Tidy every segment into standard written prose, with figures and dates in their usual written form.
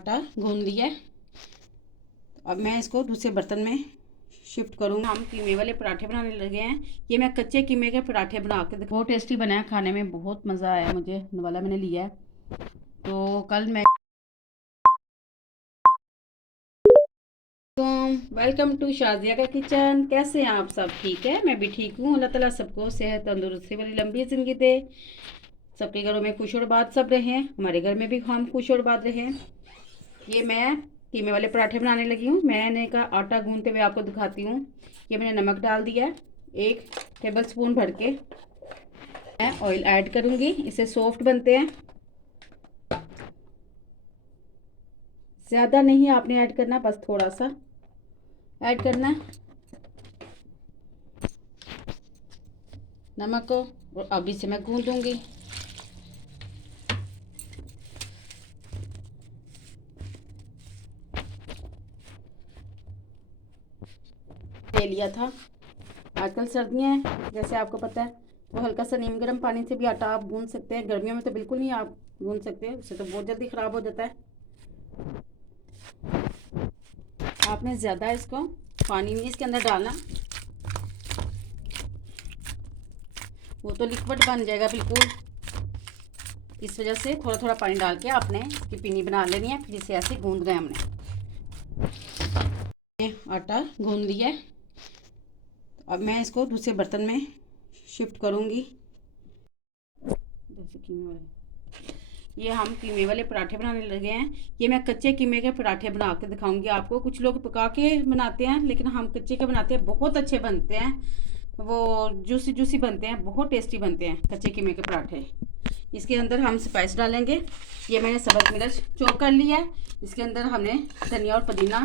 आटा गूंद लिया है। अब मैं इसको दूसरे बर्तन में शिफ्ट करूँगा। हम कीमे वाले पराठे बनाने लगे हैं। ये मैं कच्चे कीमे के पराठे बना के बहुत टेस्टी बना है, खाने में बहुत मज़ा आया मुझे। वाला मैंने लिया है तो कल मैं वेलकम टू शाजिया का किचन। कैसे हैं आप सब? ठीक है, मैं भी ठीक हूँ। अल्लाह ताला सबको सेहत तंदुरुस्ती वाली लंबी ज़िंदगी दे। सबके घरों में खुश और बात सब रहे, हमारे घर में भी हम खुश और बात रहे। ये मैं कीमे वाले पराठे बनाने लगी हूँ। मैंने का आटा गूंदते हुए आपको दिखाती हूँ। ये मैंने नमक डाल दिया है 1 टेबल स्पून भर के। मैं ऑयल ऐड करूँगी, इससे सॉफ्ट बनते हैं। ज़्यादा नहीं आपने ऐड करना, बस थोड़ा सा ऐड करना है नमक को। और अब इसे मैं गूंदूंगी। ले लिया था। आजकल सर्दियाँ हैं, जैसे आपको पता है, तो हल्का सा नीम गर्म पानी से भी आटा आप गूंद सकते हैं। गर्मियों में तो बिल्कुल नहीं आप गूंद सकते, उससे तो बहुत जल्दी ख़राब हो जाता है। आपने ज़्यादा इसको पानी नहीं इसके अंदर डालना, वो तो लिक्विड बन जाएगा बिल्कुल। इस वजह से थोड़ा थोड़ा पानी डाल के आपने इसकी पिनी बना लेनी है। फिर इसे ऐसे गूंद रहे हैं हमने। ये आटा गूंद लिया है। अब मैं इसको दूसरे बर्तन में शिफ्ट करूँगी। जैसे कीमे वाले, ये हम कीमे वाले पराठे बनाने लगे हैं। ये मैं कच्चे कीमे के पराठे बना के दिखाऊंगी आपको। कुछ लोग पका के बनाते हैं, लेकिन हम कच्चे के बनाते हैं, बहुत अच्छे बनते हैं। वो जूसी जूसी बनते हैं, बहुत टेस्टी बनते हैं कच्चे कीमे के पराठे। इसके अंदर हम स्पाइस डालेंगे। ये मैंने सब्ज़ मिर्च चॉप कर लिया है। इसके अंदर हमने धनिया और पुदीना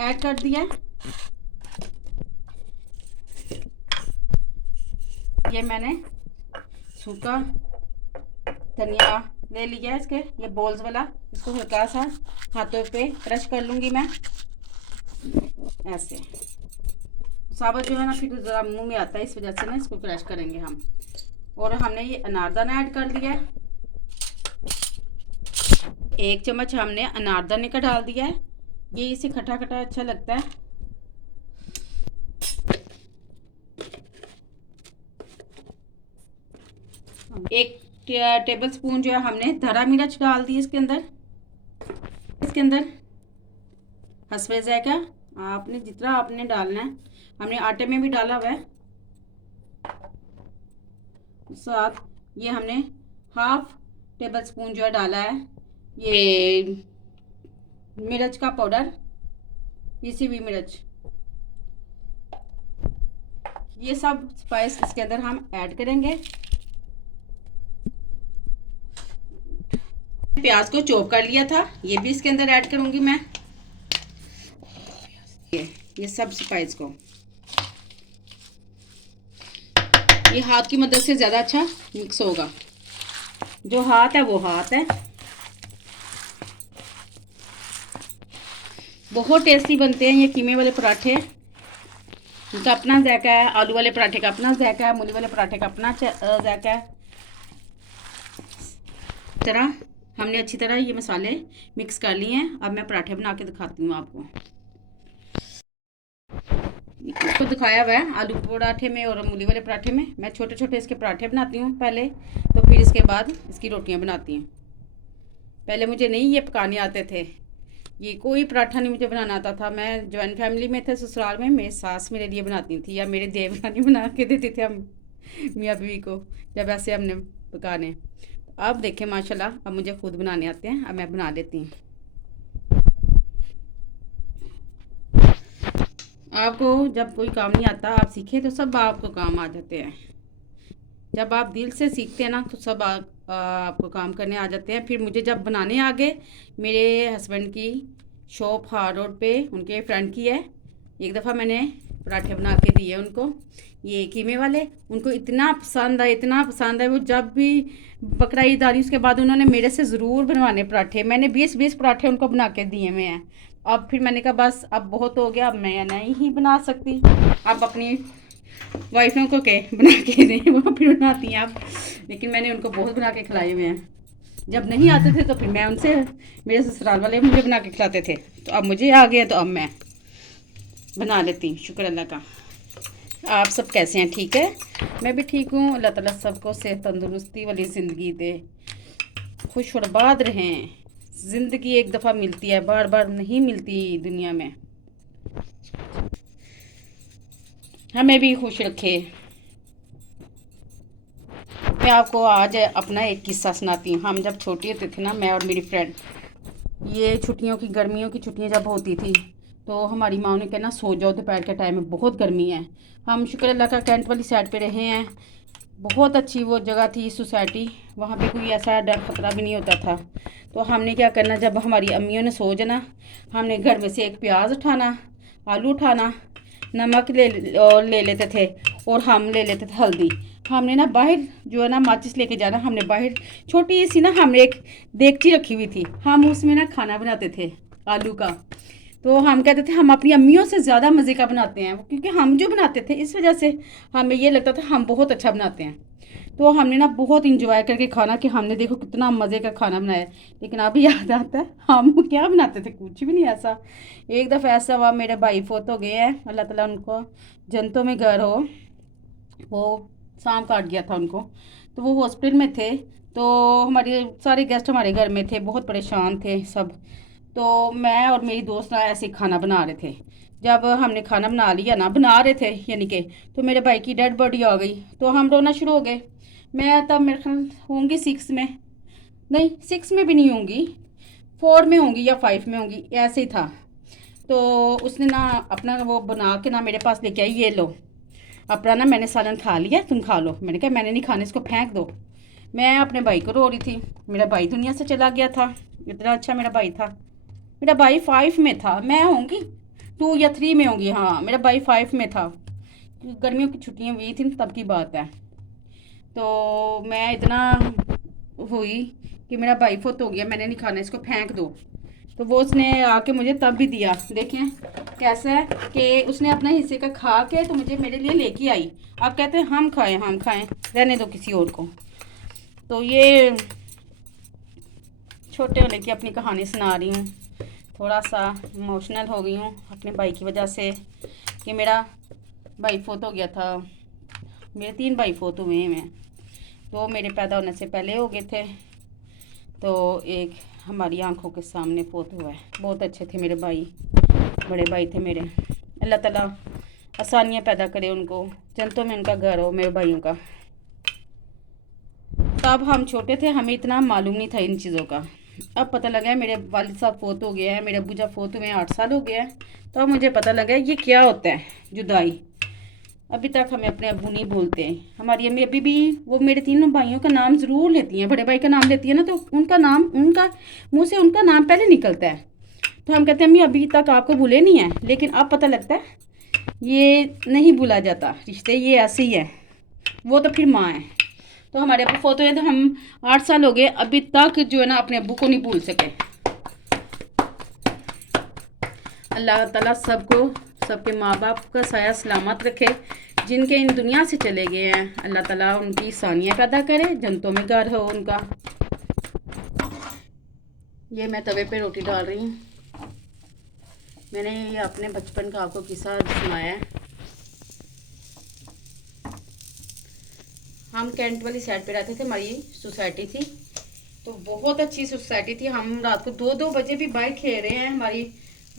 ऐड कर दिया है। ये मैंने सूखा धनिया ले लिया है, इसके ये बॉल्स वाला। इसको हल्का सा हाथों पे क्रश कर लूँगी मैं ऐसे। साबुत जो है ना, फिर ज़रा मुंह में आता है, इस वजह से ना इसको क्रश करेंगे हम। और हमने ये अनारदाना ऐड कर दिया है। 1 चम्मच हमने अनारदाने का डाल दिया है। ये इसे खट्टा खट्टा अच्छा लगता है। एक टेबल स्पून जो है हमने धरा मिर्च डाल दी इसके अंदर। इसके अंदर हसबे जायका आपने जितना आपने डालना है, हमने आटे में भी डाला हुआ है। साथ ये हमने 1/2 टेबल स्पून जो है डाला है ये मिर्च का पाउडर, पीसी हुई मिर्च। ये सब स्पाइस इसके अंदर हम ऐड करेंगे। प्याज को चॉप कर लिया था, ये भी इसके अंदर ऐड करूंगी मैं। ये सब स्पाइस को ये हाथ की मदद से ज़्यादा अच्छा मिक्स होगा। जो हाथ है वो हाथ है। बहुत टेस्टी बनते हैं ये कीमे वाले पराठे। इनका अपना जायका है, आलू वाले पराठे का अपना जायका है, मूली वाले पराठे का अपना जायका है। तरह हमने अच्छी तरह ये मसाले मिक्स कर लिए हैं। अब मैं पराठे बना के दिखाती हूँ आपको। इसको दिखाया हुआ है आलू पराठे में और मूली वाले पराठे में। मैं छोटे छोटे इसके पराठे बनाती हूँ पहले, तो फिर इसके बाद इसकी रोटियाँ बनाती हूँ। पहले मुझे नहीं ये पकाने आते थे, ये कोई पराठा नहीं मुझे बनाना आता था। मैं जॉइंट फैमिली में थे, ससुराल में मेरी सास मेरे लिए बनाती थी, या मेरे देवरानी बना के देते थे हम मियाँ बीवी को, जब ऐसे हमने पकाने। अब देखें माशाल्लाह, अब मुझे खुद बनाने आते हैं, अब मैं बना लेती हूँ। आपको जब कोई काम नहीं आता, आप सीखें तो सब आपको काम आ जाते हैं। जब आप दिल से सीखते हैं ना, तो सब आपको काम करने आ जाते हैं। फिर मुझे जब बनाने आ गए, मेरे हस्बैंड की शॉप हार रोड पे उनके फ्रेंड की है। एक दफ़ा मैंने पराठे बना के दिए उनको, ये कीमे वाले। उनको इतना पसंद आए, इतना पसंद आए। वो जब भी बकरा ईद आ रही, उसके बाद उन्होंने मेरे से ज़रूर बनवाने पराठे। मैंने 20-20 पराठे उनको बना के दिए हुए हैं। अब फिर मैंने कहा बस अब बहुत हो गया, अब मैं नहीं ही बना सकती। अब अपनी वाइफों को के बना के दें, वो फिर बनाती हैं अब। लेकिन मैंने उनको बहुत बना के खिलाए हुए हैं। जब नहीं आते थे तो फिर मैं उनसे, मेरे ससुराल वाले मुझे बना के खिलाते थे, तो अब मुझे आ गया तो अब मैं बना लेती हूँ। शुक्र अल्लाह का। आप सब कैसे हैं? ठीक है, मैं भी ठीक हूँ। अल्लाह ताला सबको सेहत तंदुरुस्ती वाली ज़िंदगी दे, खुश और आबाद रहें। ज़िंदगी एक दफ़ा मिलती है, बार बार नहीं मिलती दुनिया में। हमें भी खुश रखे। मैं आपको आज अपना एक किस्सा सुनाती हूँ। हम जब छोटे होते थे ना, मैं और मेरी फ्रेंड, ये छुट्टियों की, गर्मियों की छुट्टियाँ जब होती थी तो हमारी माँ ने कहना सो जाओ, दोपहर के टाइम में बहुत गर्मी है। हम शुक्र अल्लाह का कैंट वाली साइड पे रहे हैं। बहुत अच्छी वो जगह थी, सोसाइटी। वहाँ पे कोई ऐसा डर खतरा भी नहीं होता था। तो हमने क्या करना, जब हमारी अम्मियों ने सो जाना, हमने घर में से एक प्याज उठाना, आलू उठाना, नमक ले लेते थे, और हम ले लेते थे हल्दी। हमने ना बाहर जो है ना माचिस लेके जाना। हमने बाहर छोटी सी ना, हमने एक देगची रखी हुई थी, हम उसमें ना खाना बनाते थे आलू का। तो हम कहते थे हम अपनी अम्मियों से ज़्यादा मज़े का बनाते हैं, क्योंकि हम जो बनाते थे इस वजह से हमें ये लगता था हम बहुत अच्छा बनाते हैं। तो हमने ना बहुत इंजॉय करके खाना कि हमने देखो कितना मज़े का खाना बनाया। लेकिन अभी याद आता है हम क्या बनाते थे, कुछ भी नहीं ऐसा। एक दफ़ा ऐसा हुआ, मेरे भाई फोत हो गए हैं, अल्लाह ताला उनको जन्नतों में घर हो। वो सांप काट गया था उनको, तो वो हॉस्पिटल में थे। तो हमारे सारे गेस्ट हमारे घर में थे, बहुत परेशान थे सब। तो मैं और मेरी दोस्त ना ऐसे खाना बना रहे थे। जब हमने खाना बना लिया ना, बना रहे थे यानी कि, तो मेरे भाई की डेड बॉडी आ गई। तो हम रोना शुरू हो गए। मैं तब मेरे ख्याल होंगी 6 में, नहीं 6 में भी नहीं होंगी, 4 में होंगी या 5 में होंगी, ऐसे ही था। तो उसने ना अपना वो बना के ना मेरे पास लेके आई, ये लो अपना ना, मैंने सालन खा लिया, तुम खा लो। मैंने कहा मैंने नहीं खाने, इसको फेंक दो। मैं अपने भाई को रो रही थी, मेरा भाई दुनिया से चला गया था। इतना अच्छा मेरा भाई था। मेरा भाई 5 में था, मैं होंगी 2 या 3 में होंगी, हाँ मेरा भाई 5 में था। गर्मियों की छुट्टियाँ हुई थी तब की बात है। तो मैं इतना हुई कि मेरा भाई फुत हो गया, मैंने नहीं खाना, इसको फेंक दो। तो वो उसने आके मुझे तब भी दिया। देखें कैसा है कि उसने अपने हिस्से का खा के तो मुझे, मेरे लिए लेके आई। आप कहते हैं हम खाएं, हम खाएं, रहने दो किसी और को। तो ये छोटे होने की अपनी कहानी सुना रही हूँ। थोड़ा सा इमोशनल हो गई हूँ अपने भाई की वजह से, कि मेरा भाई फोत हो गया था। मेरे 3 भाई फोत हुए हैं। मैं 2 मेरे पैदा होने से पहले हो गए थे, तो एक हमारी आंखों के सामने फोत हुआ है। बहुत अच्छे थे मेरे भाई, बड़े भाई थे मेरे। अल्लाह ताला आसानियाँ पैदा करे उनको, जन्नतों में उनका घर हो मेरे भाइयों का। तब हम छोटे थे, हमें इतना मालूम नहीं था इन चीज़ों का। अब पता लगा है, मेरे वालिद साहब फोत हो गए हैं, मेरे अब्बू जब फोत हुए 8 साल हो गया है, तो अब मुझे पता लगा ये क्या होता है जुदाई। अभी तक हमें अपने अब्बू नहीं बोलते हैं। हमारी अम्मी अभी भी, वो मेरे 3 भाइयों का नाम ज़रूर लेती हैं। बड़े भाई का नाम लेती है ना, तो उनका नाम, उनका मुँह से उनका नाम पहले निकलता है। तो हम कहते हैं अम्मी अभी तक आपको भूले नहीं है, लेकिन अब पता लगता है ये नहीं भूला जाता, रिश्ते ये ऐसे ही है। वो तो फिर माँ है। तो हमारे अब्बू फोतो हैं, तो हम 8 साल हो गए, अभी तक जो है ना अपने अब्बू को नहीं भूल सके। अल्लाह ताला सबको, सबके माँ बाप का साया सलामत रखे। जिनके इन दुनिया से चले गए हैं, अल्लाह ताला उनकी सानियाँ पैदा करे, जन्नतों में घर हो उनका। ये मैं तवे पे रोटी डाल रही हूँ। मैंने ये अपने बचपन का आपको किस्सा सुनाया है। हम कैंट वाली साइड पे रहते थे, हमारी सोसाइटी थी, तो बहुत अच्छी सोसाइटी थी। हम रात को 2-2 बजे भी बाहर खेल रहे हैं। हमारी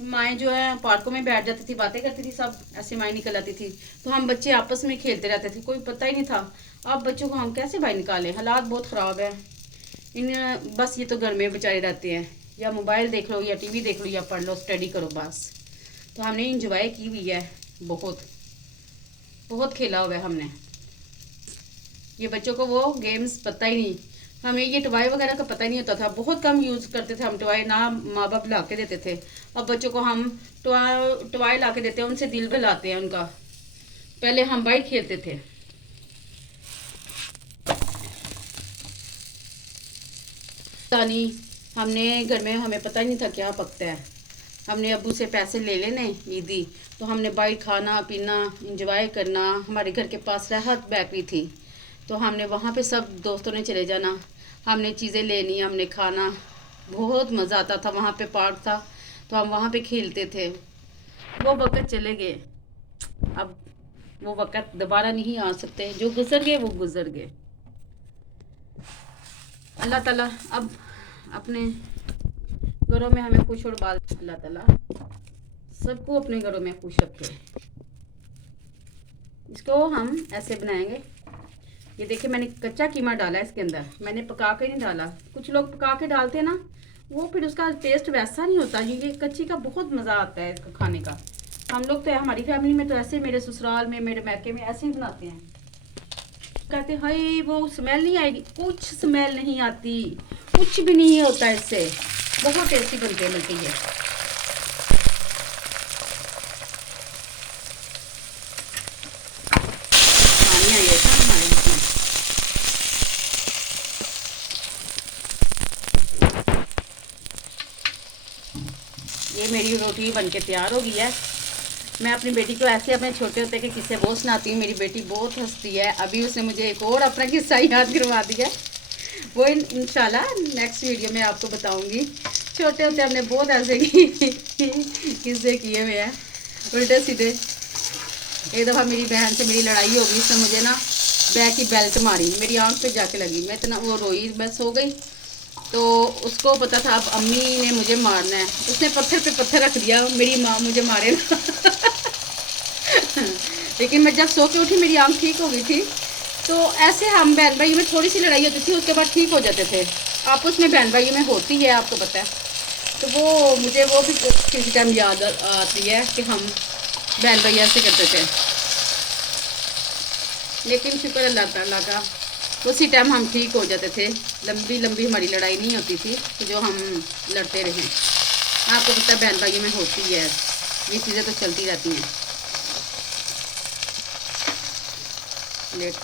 माएँ जो है पार्कों में बैठ जाती थी, बातें करती थी, सब ऐसे माएँ निकल आती थी, तो हम बच्चे आपस में खेलते रहते थे, कोई पता ही नहीं था। अब बच्चों को हम कैसे बाहर निकालें, हालात बहुत ख़राब है इन। बस ये तो घर में बेचारे रहते हैं, या मोबाइल देख लो, या टीवी देख लो, या पढ़ लो, स्टडी करो बस। तो हमने इंजॉय की हुई है, बहुत बहुत खेला हुआ है हमने। ये बच्चों को वो गेम्स पता ही नहीं, हमें ये टॉय वगैरह का पता ही नहीं होता था, बहुत कम यूज़ करते थे हम टॉय, ना माँ बाप ला के देते थे। अब बच्चों को हम टॉय ला के देते हैं, उनसे दिल बहलाते हैं उनका। पहले हम बाहर खेलते थे। तानी हमने घर में, हमें पता ही नहीं था क्या पकता है। हमने अब्बू से पैसे ले लेने ईदी, तो हमने बाहर खाना पीना इंजॉय करना। हमारे घर के पास राहत बेकरी थी, तो हमने वहाँ पे सब दोस्तों ने चले जाना। हमने चीज़ें लेनी, हमने खाना, बहुत मज़ा आता था। वहाँ पे पार्क था तो हम वहाँ पे खेलते थे। वो वक़्त चले गए, अब वो वक़्त दोबारा नहीं आ सकते। जो गुज़र गए वो गुज़र गए। अल्लाह ताला अब अपने घरों में हमें खुश और बाल, अल्लाह ताला सबको अपने घरों में खुश रखे। इसको हम ऐसे बनाएंगे। ये देखिए मैंने कच्चा कीमा डाला है इसके अंदर, मैंने पका के नहीं डाला। कुछ लोग पका के डालते हैं ना, वो फिर उसका टेस्ट वैसा नहीं होता। ये कच्ची का बहुत मज़ा आता है इसको खाने का। हम लोग तो हमारी फैमिली में तो ऐसे, मेरे ससुराल में, मेरे मैके में ऐसे ही बनाते हैं। कहते हाय वो स्मेल नहीं आएगी, कुछ स्मेल नहीं आती, कुछ भी नहीं होता इससे। बहुत टेस्टी बनते हैं बल्कि ये। पानी आ गया था हमारे इसमें। ये मेरी रोटी बन के तैयार हो गई है। मैं अपनी बेटी को ऐसे अपने छोटे होते के किस्से बहुत सुनाती हूँ। मेरी बेटी बहुत हंसती है। अभी उसने मुझे एक और अपना किस्सा याद करवा दिया। वो इंशाल्लाह नेक्स्ट वीडियो में आपको बताऊंगी। छोटे होते हमने बहुत ऐसे किस्से किए हुए हैं उल्टे सीधे। एक दफ़ा मेरी बहन से मेरी लड़ाई हो गई। उसने मुझे ना बैग की बेल्ट मारी, मेरी आंख पे जाके लगी। मैं इतना वो रोई, मैं सो गई। तो उसको पता था अब अम्मी ने मुझे मारना है। उसने पत्थर पे पत्थर रख दिया, मेरी माँ मुझे मारेगा। लेकिन मैं जब सो के उठी मेरी आंख ठीक हो गई थी। तो ऐसे हम बहन भाई में थोड़ी सी लड़ाई होती थी, उसके बाद ठीक हो जाते थे। आपस में बहन भाई में होती है, आपको पता है। तो वो मुझे वो भी किसी टाइम याद आती है कि हम बहन भाई ऐसे करते थे। लेकिन शुक्र अल्लाह ताला का, उसी टाइम हम ठीक हो जाते थे। लंबी लंबी हमारी लड़ाई नहीं होती थी तो जो हम लड़ते रहे। आपको पता है बहन भाई में होती है, ये चीज़ें तो चलती रहती हैं। लेट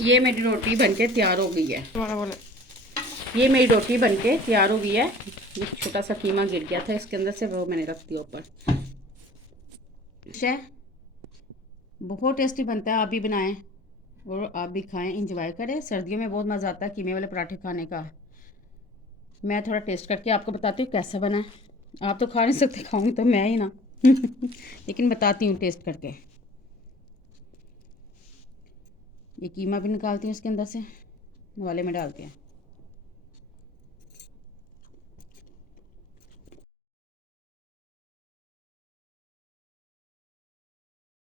ये मेरी रोटी बनके तैयार हो गई है। ये मेरी रोटी बनके तैयार हो गई है। ये छोटा सा कीमा गिर गया था इसके अंदर से, वो मैंने रख दिया ऊपर। बहुत टेस्टी बनता है, आप भी बनाएं और आप भी खाएं, इंजॉय करें। सर्दियों में बहुत मज़ा आता है कीमे वाले पराठे खाने का। मैं थोड़ा टेस्ट करके आपको बताती हूँ कैसा बना है। आप तो खा नहीं सकते, खाऊंगी तो मैं ही ना। लेकिन बताती हूँ टेस्ट करके। ये कीमा भी निकालती हूँ इसके अंदर से, वाले में डालते हैं।